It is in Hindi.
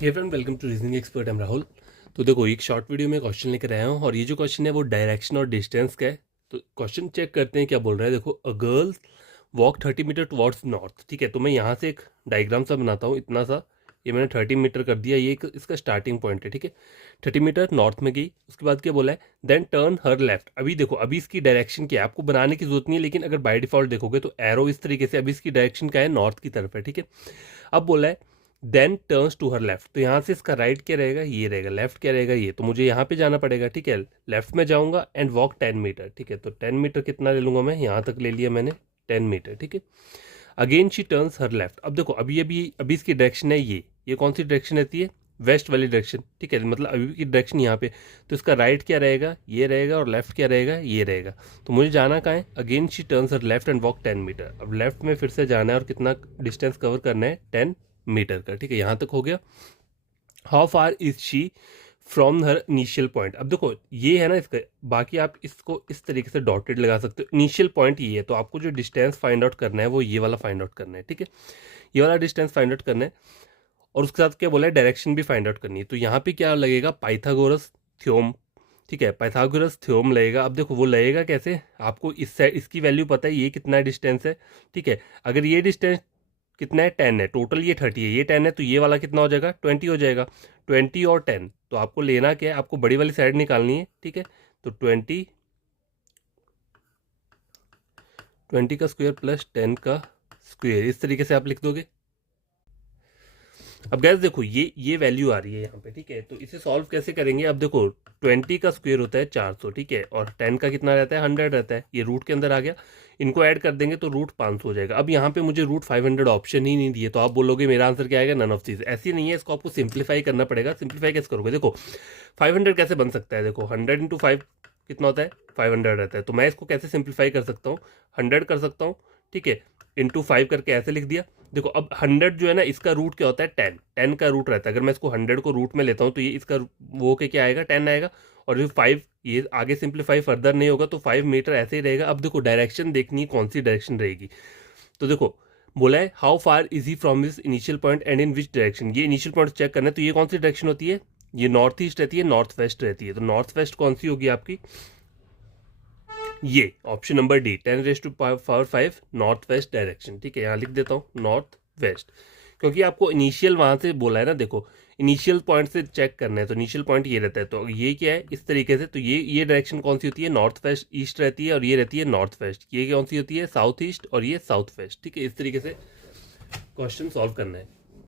Hey friend, welcome to reasoning expert. Am Rahul. तो देखो, एक शॉर्ट वीडियो में क्वेश्चन लेकर आया हूँ और ये जो क्वेश्चन है वो डायरेक्शन और डिस्टेंस का है। तो क्वेश्चन चेक करते हैं क्या बोल रहा है। देखो, a girl walk 30 metre towards north. ठीक है, तो मैं यहाँ से एक डायग्राम सा बनाता हूँ, इतना सा। ये मैंने 30 मीटर कर दिया, ये इसका स्टार्टिंग पॉइंट है। ठीक है, 30 मीटर नॉर्थ में गई। उसके बाद क्या बोला है, देन टर्न हर लेफ्ट। अभी देखो, अभी इसकी डायरेक्शन क्या है आपको बनाने की जरूरत नहीं है, लेकिन अगर बाय डिफॉल्ट देखोगे तो एरो इस तरीके से, अभी इसकी डायरेक्शन क्या है, नॉर्थ की तरफ है। ठीक है, अब बोला है then turns to her left. तो यहाँ से इसका राइट क्या रहेगा, ये रहेगा। लेफ्ट क्या रहेगा, ये। तो मुझे यहाँ पे जाना पड़ेगा। ठीक है, लेफ्ट में जाऊँगा एंड वॉक 10 मीटर। ठीक है, तो 10 मीटर कितना ले लूँगा मैं, यहाँ तक ले लिया मैंने 10 मीटर। ठीक है, again she turns her left. अब देखो, अभी इसकी डायरेक्शन है ये कौन सी डायरेक्शन रहती है, वेस्ट वाली डायरेक्शन। ठीक है, मतलब अभी की डायरेक्शन यहाँ पे। तो इसका राइट क्या रहेगा, ये रहेगा, और लेफ्ट क्या रहेगा, ये रहेगा। तो मुझे जाना कहाँ है, again she turns her left and walk 10 metre. अब लेफ्ट में फिर से जाना है और कितना डिस्टेंस कवर करना है, 10 मीटर का। ठीक है, यहाँ तक हो गया। How far is she from her initial point. अब देखो, ये है ना इसका, बाकी आप इसको इस तरीके से डॉटेड लगा सकते हो। इनिशियल पॉइंट ये है, तो आपको जो डिस्टेंस फाइंड आउट करना है वो ये वाला फाइंड आउट करना है। ठीक है, ये वाला डिस्टेंस फाइंड आउट करना है, और उसके साथ क्या बोला है, डायरेक्शन भी फाइंड आउट करनी है। तो यहाँ पे क्या लगेगा, पाइथागोरस थ्योरम। ठीक है, पाइथागोरस थ्योरम लगेगा। अब देखो, वो लगेगा कैसे, आपको इस साइड इसकी वैल्यू पता है, ये कितना डिस्टेंस है। ठीक है, अगर ये डिस्टेंस कितना है, 10 है, टोटल ये 30 है, ये 10 है, तो ये वाला कितना हो जाएगा, 20 हो जाएगा। 20 और 10, तो आपको लेना क्या है, आपको बड़ी वाली साइड निकालनी है। ठीक है, तो 20 का स्क्वायर प्लस 10 का स्क्वायर, इस तरीके से आप लिख दोगे। अब गैस देखो, ये वैल्यू आ रही है यहाँ पे। ठीक है, तो इसे सॉल्व कैसे करेंगे। अब देखो, 20 का स्क्वायर होता है 400। ठीक है, और 10 का कितना रहता है, 100 रहता है। ये रूट के अंदर आ गया, इनको ऐड कर देंगे तो रूट 500 हो जाएगा। अब यहाँ पे मुझे रूट 500 ऑप्शन ही नहीं दिए, तो आप बोलोगे मेरा आंसर क्या आएगा, नन ऑफ चीज। ऐसी नहीं है, इसको आपको सिंप्लीफाई करना पड़ेगा। सिंप्लीफाई कैसे करोगे, देखो 500 कैसे बन सकता है, देखो 100 इंटू 5 कितना होता है, 500 रहता है। तो मैं इसको कैसे सिंप्लीफाई कर सकता हूँ, 100 कर सकता हूँ। ठीक है, इंटू 5 करके ऐसे लिख दिया। देखो, अब 100 जो है ना, इसका रूट क्या होता है, 10 का रूट रहता है। अगर मैं इसको 100 को रूट में लेता हूँ तो ये इसका वो के क्या आएगा, 10 आएगा। और जो 5, ये आगे सिंप्लीफाई फर्दर नहीं होगा, तो 5 मीटर ऐसे ही रहेगा। अब देखो, डायरेक्शन देखनी है, कौन सी डायरेक्शन रहेगी। तो देखो, बोला है how far is he from this initial point and in which direction. ये इनिशियल पॉइंट चेक करना है, तो ये कौन सी डायरेक्शन होती है, ये नॉर्थ ईस्ट रहती है, नॉर्थ वेस्ट रहती है। तो नॉर्थ वेस्ट कौन सी होगी आपकी, ये option number D, 10⁵ north west direction. ठीक है, यहाँ लिख देता हूँ नॉर्थ वेस्ट, क्योंकि आपको इनिशियल वहां से बोला है ना। देखो, इनिशियल पॉइंट से चेक करना है, तो इनिशियल पॉइंट ये रहता है। तो ये क्या है, इस तरीके से। तो ये डायरेक्शन कौन सी होती है, नॉर्थ वेस्ट ईस्ट रहती है, और ये रहती है नॉर्थ वेस्ट। ये कौन सी होती है, साउथ ईस्ट, और ये साउथ वेस्ट। ठीक है, इस तरीके से क्वेश्चन सॉल्व करना है।